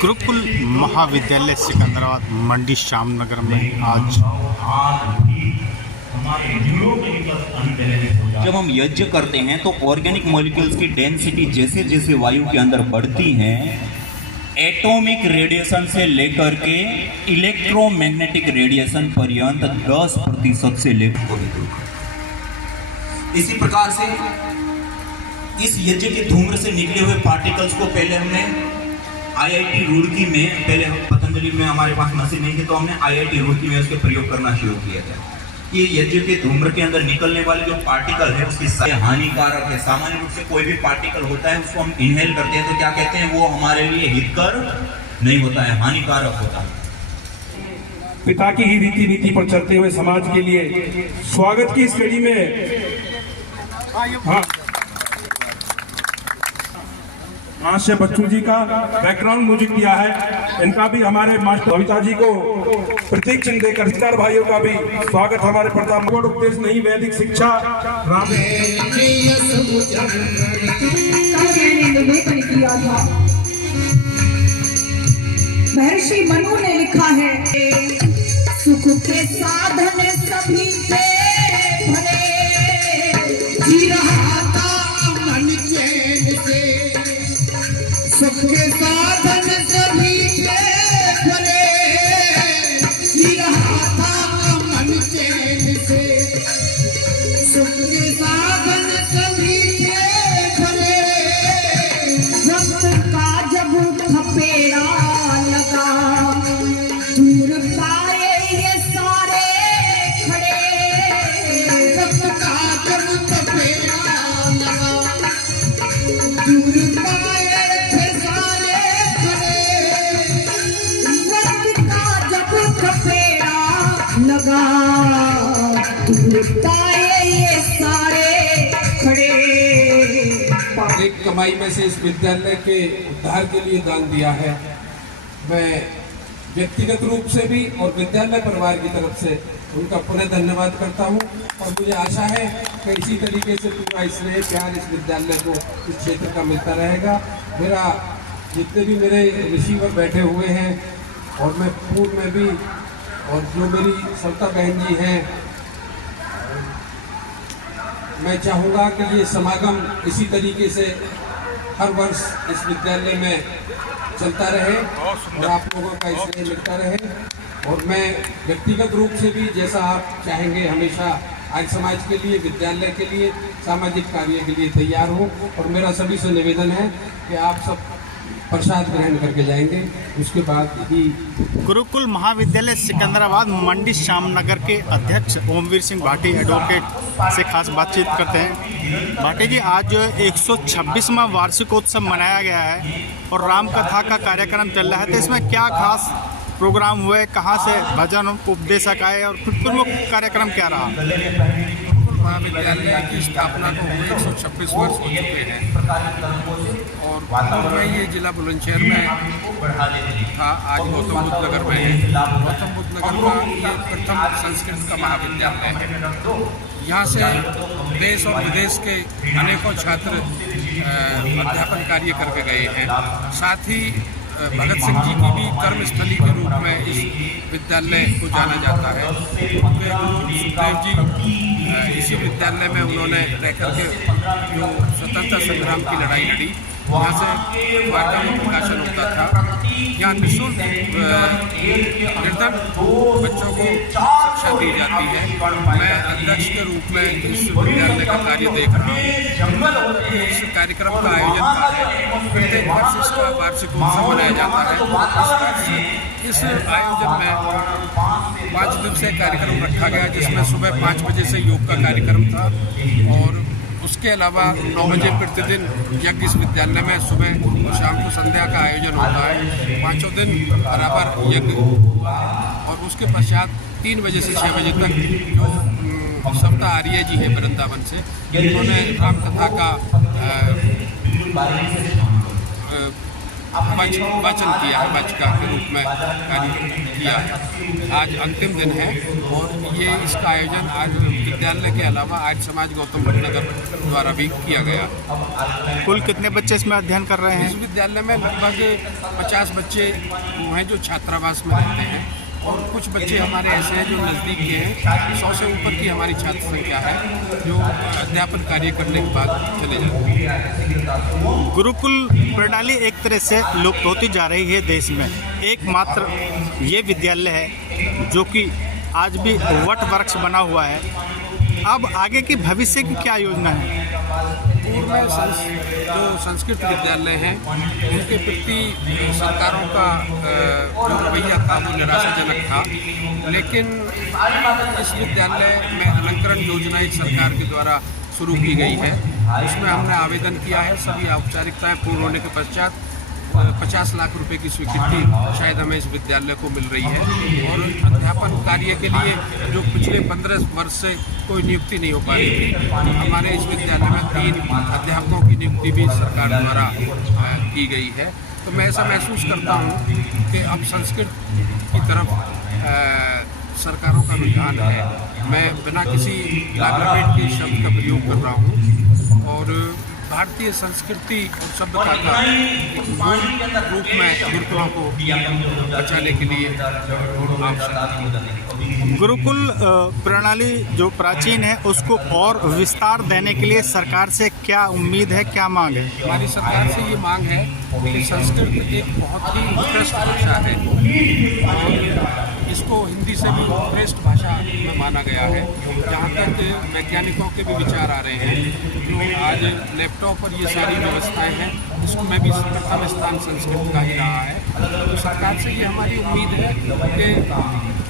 गुरुकुल महाविद्यालय सिकंदराबाद मंडी श्यामनगर में आज जब हम यज्ञ करते हैं तो ऑर्गेनिक मॉलिक्यूल्स की डेंसिटी जैसे जैसे वायु के अंदर बढ़ती है, एटॉमिक रेडिएशन से लेकर के इलेक्ट्रोमैग्नेटिक रेडिएशन पर्यंत 10% से लेकर। इसी प्रकार से इस यज्ञ के धूम्र से निकले हुए पार्टिकल्स को पहले हमने आईआईटी रुड़की में, पहले पतंजलि में हमारे पास मशीन नहीं थी तो हमने आईआईटी रुड़की में उसके प्रयोग करना शुरू किया था। ये यज्ञ के धूम्र के अंदर निकलने वाले जो पार्टिकल है उसकी हानिकारक है। सामान्य रूप से कोई भी पार्टिकल होता है उसको हम इनहेल करते हैं तो क्या कहते हैं, वो हमारे लिए हितकर नहीं होता है, हानिकारक होता है। पिता की ही रीति नीति पर चलते हुए समाज के लिए स्वागत की इस कड़ी में महाशय बच्चू जी का बैकग्राउंड म्यूजिक दिया है। इनका भी हमारे मास्टर कविता जी को प्रतीक चिन्ह देकर शिकार भाइयों का भी स्वागत। हमारे प्रताप उपदेश नहीं वैदिक शिक्षा राम महर्षि मनु ने लिखा है, सुख के साधन सभी पे भले, जी रहा था मन चैन से, सुख के साधन सभी पे भले, जी रहा था मन चैन से, सुख के साधन सभी पे भले, वक्त का जब थपेड़ा लगा, दूर पाए ये सारे खड़े, वक्त का जब थपेड़ा लगा, दूर पाए थे सारे खड़े, वक्त का जब थपेड़ा लगा, दूर पाए ये सारे खड़े। एक कमाई में से इस विद्यालय के उद्धार के लिए दान दिया है। मैं व्यक्तिगत रूप से भी और विद्यालय परिवार की तरफ से उनका पुनः धन्यवाद करता हूं और मुझे आशा है कि इसी तरीके से पूरा स्नेह प्यार इस विद्यालय को इस क्षेत्र का मिलता रहेगा। मेरा जितने भी मेरे रिसीवर बैठे हुए हैं और मैं पूर्व में भी, और जो मेरी सविता बहन जी हैं, मैं चाहूँगा कि ये समागम इसी तरीके से हर वर्ष इस विद्यालय में चलता रहे और आप लोगों का स्नेह मिलता रहे। और मैं व्यक्तिगत रूप से भी, जैसा आप चाहेंगे, हमेशा आज समाज के लिए, विद्यालय के लिए, सामाजिक कार्य के लिए तैयार हूँ। और मेरा सभी से निवेदन है कि आप सब प्रसाद ग्रहण करके जाएंगे, उसके बाद ही। गुरुकुल महाविद्यालय सिकंदराबाद मंडी श्यामनगर के अध्यक्ष ओमवीर सिंह भाटी एडवोकेट से खास बातचीत करते हैं। भाटी जी, आज 126वां वार्षिकोत्सव मनाया गया है और राम कथा का कार्यक्रम चल रहा है, तो इसमें क्या खास प्रोग्राम हुए, कहाँ से भजन उपदेशक आए और फिर प्रमुख कार्यक्रम क्या रहा? महाविद्यालय की स्थापना को 126 वर्ष हो चुके हैं और पूर्व में ये जिला बुलंदशहर में था, आज गौतम बुद्ध नगर में है। गौतम बुद्ध नगर का ये प्रथम संस्कृत का महाविद्यालय है। यहाँ से देश और विदेश के अनेकों छात्र अध्यापन कार्य करके गए हैं। साथ ही भगत सिंह जी की भी कर्मस्थली के रूप में इस विद्यालय को जाना जाता है। उनके गुरु सुखदेव जी इसी विद्यालय में उन्होंने रह करके जो स्वतंत्रता संग्राम की लड़ाई लड़ी, यहाँ से वार्ता में प्रकाशन होता था। यहाँ निःशुल्क निर्धन बच्चों को शिक्षा दी जाती है। मैं अध्यक्ष के रूप में इस विद्यालय का कार्य देख रहा हूँ। इस कार्यक्रम का आयोजन का है, प्रत्येक वर्ष इसका वार्षिकोत्सव मनाया जाता है। इस आयोजन में 5 दिवसीय कार्यक्रम रखा गया, जिसमें सुबह 5 बजे से योग का कार्यक्रम था और उसके अलावा 9 बजे प्रतिदिन यज्ञ इस विद्यालय में सुबह और शाम को संध्या का आयोजन होता है। 5 दिन बराबर यज्ञ और उसके पश्चात 3 बजे से 6 बजे तक जो सविता आर्य जी है वृंदावन से, उन्होंने राम कथा का वाचन किया है, वाचिका के रूप में कार्य किया है। आज अंतिम दिन है और ये इसका आयोजन आज विद्यालय के अलावा आर्य समाज गौतम बुद्ध नगर द्वारा भी किया गया। कुल कितने बच्चे इसमें अध्ययन कर रहे हैं? इस विद्यालय में लगभग 50 बच्चे हैं जो छात्रावास में रहते हैं और कुछ बच्चे हमारे ऐसे हैं जो नज़दीक के हैं। 100 से ऊपर की हमारी छात्र संख्या है जो अध्यापन कार्य करने के बाद चले जाते हैं। गुरुकुल प्रणाली एक तरह से लुप्त होती जा रही है देश में। एकमात्र ये विद्यालय है जो कि आज भी वट वृक्ष बना हुआ है। अब आगे की भविष्य की क्या योजना है? पूर्व में जो संस्कृत विद्यालय हैं उनके प्रति सरकारों का जो रवैया था वो निराशाजनक था, लेकिन इस विद्यालय में अलंकरण योजना एक सरकार के द्वारा शुरू की गई है। उसमें हमने आवेदन किया है। सभी औपचारिकताएं पूर्ण होने के पश्चात 50 लाख रुपए की स्वीकृति शायद हमें इस विद्यालय को मिल रही है और अध्यापन कार्य के लिए जो पिछले 15 वर्ष से कोई नियुक्ति नहीं हो पा रही थी, हमारे इस विद्यालय में 3 अध्यापकों की नियुक्ति भी सरकार द्वारा की गई है। तो मैं ऐसा महसूस करता हूँ कि अब संस्कृत की तरफ सरकारों का रुझान है। मैं बिना किसी लाग लपेट के शब्द का प्रयोग कर रहा हूँ और भारतीय संस्कृति और सभ्यता का मूल रूप में गुरुकुलों को बचाने के लिए गुरुकुल प्रणाली जो प्राचीन है उसको और विस्तार देने के लिए सरकार से क्या उम्मीद है, क्या मांग है? हमारी सरकार से ये मांग है कि संस्कृत एक बहुत ही उत्कृष्ट भाषा है और इसको हिंदी से भी उत्कृष्ट भाषा में माना गया है। जहाँ तक वैज्ञानिकों के भी विचार आ रहे हैं जो आज लैपटॉप पर ये सारी व्यवस्थाएं हैं, इसमें भी प्रथम स्थान संस्कृत का ही रहा है। तो सरकार से ये हमारी उम्मीद है कि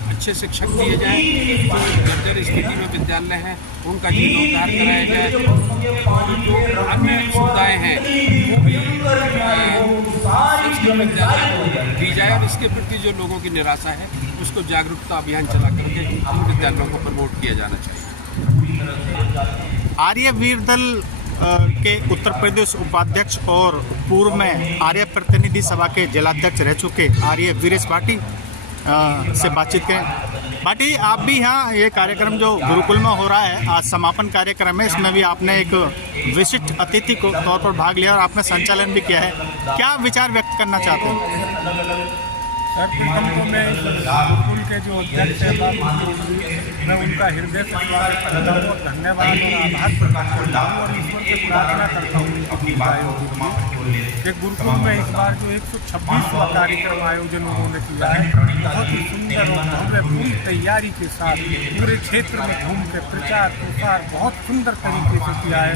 अच्छे शिक्षक दिए जाएँ, जो जर्जर स्थिति में विद्यालय हैं उनका जीर्णोद्धार कराया जाए और जो अन्य सुविधाएँ हैं वो भी संस्कृत विद्यालय दी जाए और इसके प्रति जो लोगों की निराशा है उसको जागरूकता अभियान चला करके इन विद्यालयों को प्रमोट किया जाना चाहिए। आर्य वीर दल के उत्तर प्रदेश उपाध्यक्ष और पूर्व में आर्य प्रतिनिधि सभा के जिलाध्यक्ष रह चुके आर्य वीरेश भाटी से बातचीत करें। भाटी, आप भी यहाँ ये कार्यक्रम जो गुरुकुल में हो रहा है आज समापन कार्यक्रम है, इसमें भी आपने एक विशिष्ट अतिथि को तौर पर भाग लिया और आपने संचालन भी किया है। क्या विचार व्यक्त करना चाहते हैं? सर्वप्रथम तो मैं गुरुकुल के जो अध्यक्ष हैं मैं उनका हृदय से स्वागत करता हूँ और धन्यवाद और आभार प्रकट करता हूँ और ईश्वर से प्रार्थना करता हूँ कि गुरुकुल में इस बार जो 126वां कार्यक्रम आयोजन उन्होंने किया है बहुत ही सुंदर और भव्य पूरी तैयारी के साथ पूरे क्षेत्र में घूम के प्रचार प्रसार बहुत सुंदर तरीके से किया है।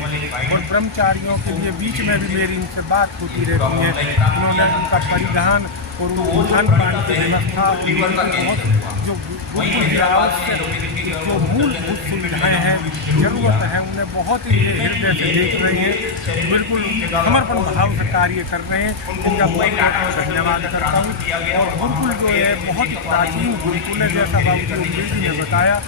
और ब्रह्मचारियों के लिए बीच में भी मेरी इनसे बात होती रहती है। उन्होंने उनका परिधान और खान पान की व्यवस्था बहुत जो गुरुकुल की आवश्यक जो मूलभूत सुविधाएँ हैं जरूरत है उन्हें बहुत ही हृदय से देख रहे हैं, बिल्कुल समर्पण भाव से कार्य कर रहे हैं। इनका बहुत धन्यवाद करता हूँ। और गुरुकुल जो है बहुत ही प्राचीन गुरुकुल है, जैसा बाबू जी ने बताया,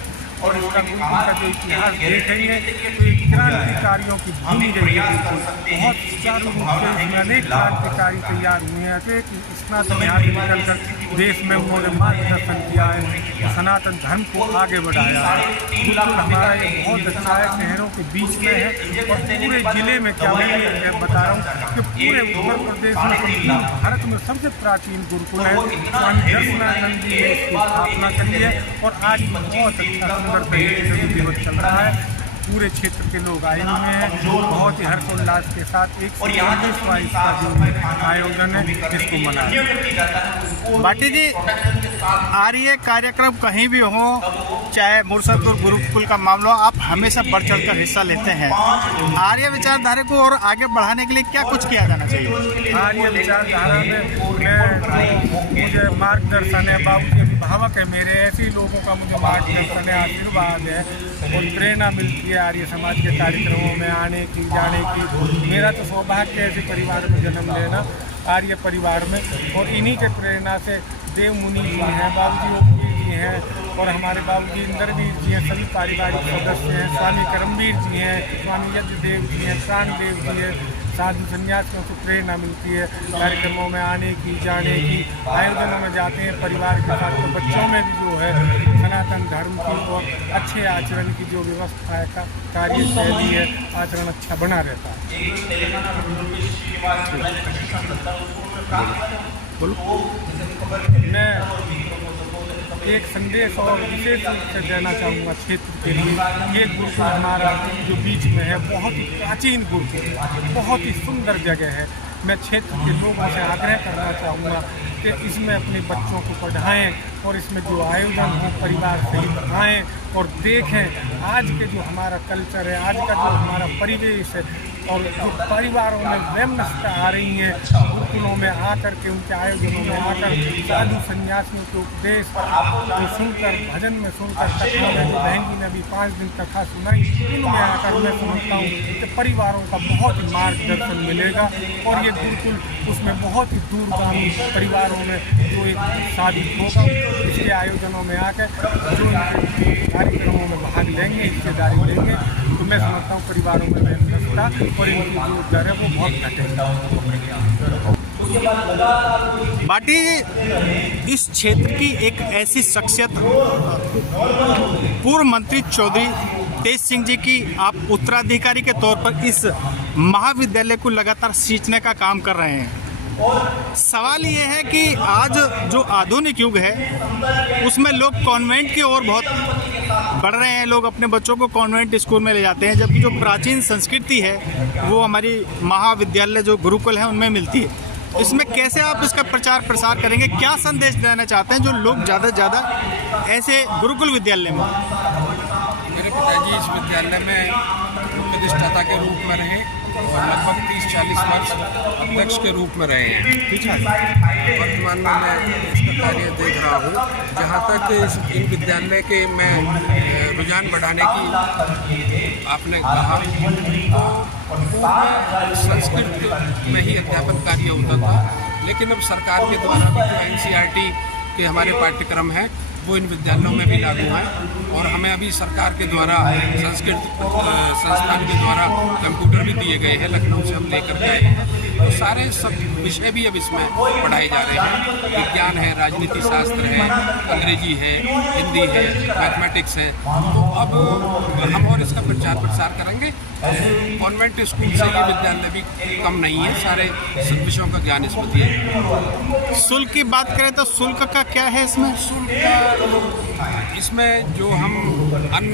और इसका गुरुकुल का जो इतिहास देखेंगे तो एक क्रांतिकारियों की भूमि रही है। बहुत सुचारू रूप से इसमें अनेक क्रांतिकारी तैयार हुए हैं। स्नातन यहाँ से निकलकर देश में उन्होंने मार्गदर्शन किया है, सनातन धर्म को आगे बढ़ाया है। गुरुकुल हमारा ये बहुत अच्छा है, शहरों के बीच में है और पूरे जिले में क्या मैं बता रहा हूँ कि पूरे उत्तर प्रदेश में संपूर्ण भारत में सबसे प्राचीन गुरुकुल है। स्वामी दर्शनानंद जी ने इसकी स्थापना करी है और आज बहुत अच्छा दिवस चल रहा है। पूरे क्षेत्र के लोग आए हुए हैं, बहुत ही हर्षोल्लास के साथ एक इसका जो आयोजन है इसको मनाया। भाटी जी, आर्य कार्यक्रम कहीं भी हो, चाहे मुर्शदपुर गुरुकुल का मामला हो, आप हमेशा बढ़ चढ़कर हिस्सा लेते हैं। आर्य विचारधारा को और आगे बढ़ाने के लिए क्या कुछ किया जाना चाहिए? आर्य विचारधारा में मुझे मार्गदर्शन है, बाबू जी अभिभावक है मेरे, ऐसे लोगों का मुझे मार्गदर्शन है, आशीर्वाद है और प्रेरणा मिलती है आर्य समाज के कार्यक्रमों में आने की जाने की। मेरा तो सौभाग्य है ऐसे परिवार में जन्म लेना, आर्य परिवार में, और इन्हीं के प्रेरणा से देव मुनि जी हैं, बाबूजी जी हैं और हमारे बाबूजी इंद्रवीर जी हैं, सभी पारिवारिक सदस्य हैं, स्वामी करमवीर जी हैं, स्वामी यज्ञदेव जी हैं, प्राणदेव जी हैं, साधु संन्यासियों से प्रेरणा मिलती है कार्यक्रमों में आने की, जाने की, आयोजनों में जाते हैं परिवार के साथ। तो बच्चों में भी जो है सनातन धर्म की और अच्छे आचरण की जो व्यवस्था है, कार्य शैली है, आचरण अच्छा बना रहता है। मैं एक संदेश और विशेष रूप से देना चाहूँगा क्षेत्र के लिए। ये गुरुकुल हमारा जो बीच में है बहुत ही प्राचीन गुरुकुल, बहुत ही सुंदर जगह है। मैं क्षेत्र के लोगों से आग्रह करना चाहूँगा कि इसमें अपने बच्चों को पढ़ाएं और इसमें जो आयोजन हो परिवार सहित आएँ और देखें आज के जो हमारा कल्चर है, आज का जो हमारा परिवेश है और जो परिवारों में वैमनस्यता आ रही है, गुरुकुलों में आकर के उनके आयोजनों में आकर साधु संन्यासियों के उपदेश को सुनकर, भजन में सुनकर, कथा में जो बहन जी ने अभी 5 दिन कथा सुनाई, इनमें आकर मैं समझता हूँ कि परिवारों का बहुत ही मार्गदर्शन मिलेगा और ये गुरुकुल उसमें बहुत ही दूरगामी परिवारों में जो एक साबित होगा। इसके आयोजनों में आकर जो कार्यक्रमों में भाग लेंगे, हिस्सेदारी लेंगे, तो मैं समझता हूँ परिवारों में वैमनस्यता और इनकी जो दर है वो बहुत घटेगा। भाटी, इस क्षेत्र की एक ऐसी शख्सियत पूर्व मंत्री चौधरी तेज सिंह जी की आप उत्तराधिकारी के तौर पर इस महाविद्यालय को लगातार सींचने का काम कर रहे हैं। सवाल ये है कि आज जो आधुनिक युग है उसमें लोग कॉन्वेंट की ओर बहुत बढ़ रहे हैं, लोग अपने बच्चों को कॉन्वेंट स्कूल में ले जाते हैं, जबकि जो प्राचीन संस्कृति है वो हमारी महाविद्यालय जो गुरुकुल है उनमें मिलती है। इसमें कैसे आप इसका प्रचार प्रसार करेंगे, क्या संदेश देना चाहते हैं जो लोग ज़्यादा से ज़्यादा ऐसे गुरुकुल विद्यालय में? मेरे पिताजी इस विद्यालय में मुख्य अधिष्ठाता के रूप में रहे और लगभग 30-40 वर्ष अध्यक्ष के रूप में रहे हैं। वर्तमान में मैं इसका कार्य देख रहा हूँ। जहाँ तक इन विद्यालय के मैं रुझान बढ़ाने की आपने कहा, तो संस्कृत में ही अध्यापन कार्य होता था, लेकिन अब सरकार के द्वारा भी जो NCERT के हमारे पाठ्यक्रम हैं वो इन विद्यालयों में भी लागू हैं और हमें अभी सरकार के द्वारा संस्कृत संस्थान के द्वारा कंप्यूटर भी दिए गए हैं, लखनऊ से हम लेकर गए हैं। तो सारे सब विषय भी अब इसमें पढ़ाए जा रहे हैं। विज्ञान है, राजनीति शास्त्र है, अंग्रेजी है, हिंदी है, मैथमेटिक्स है। तो अब हम और इसका प्रचार प्रसार करेंगे। कॉन्वेंट स्कूल से ये विद्यालय भी कम नहीं है, सारे विषयों का ज्ञान इसमें दिया है। शुल्क की बात करें तो शुल्क का क्या है इसमें? शुल्क इसमें जो हम अन्न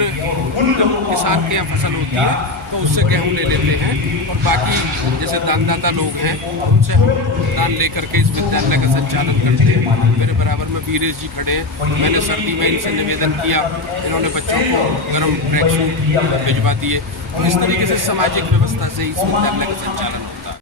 किसान के यहाँ फसल होती है तो उससे गेहूँ ले लेते हैं और बाकी जैसे दानदाता लोग हैं उनसे हम दान लेकर के इस विद्यालय का संचालन करते हैं। मेरे बराबर में वीरेश जी खड़े हैं। मैंने सर्दी में इनसे निवेदन किया, इन्होंने बच्चों को गर्म ट्रैक सूट भिजवा दिए। तो इस तरीके से सामाजिक व्यवस्था से इस विद्यालय का संचालन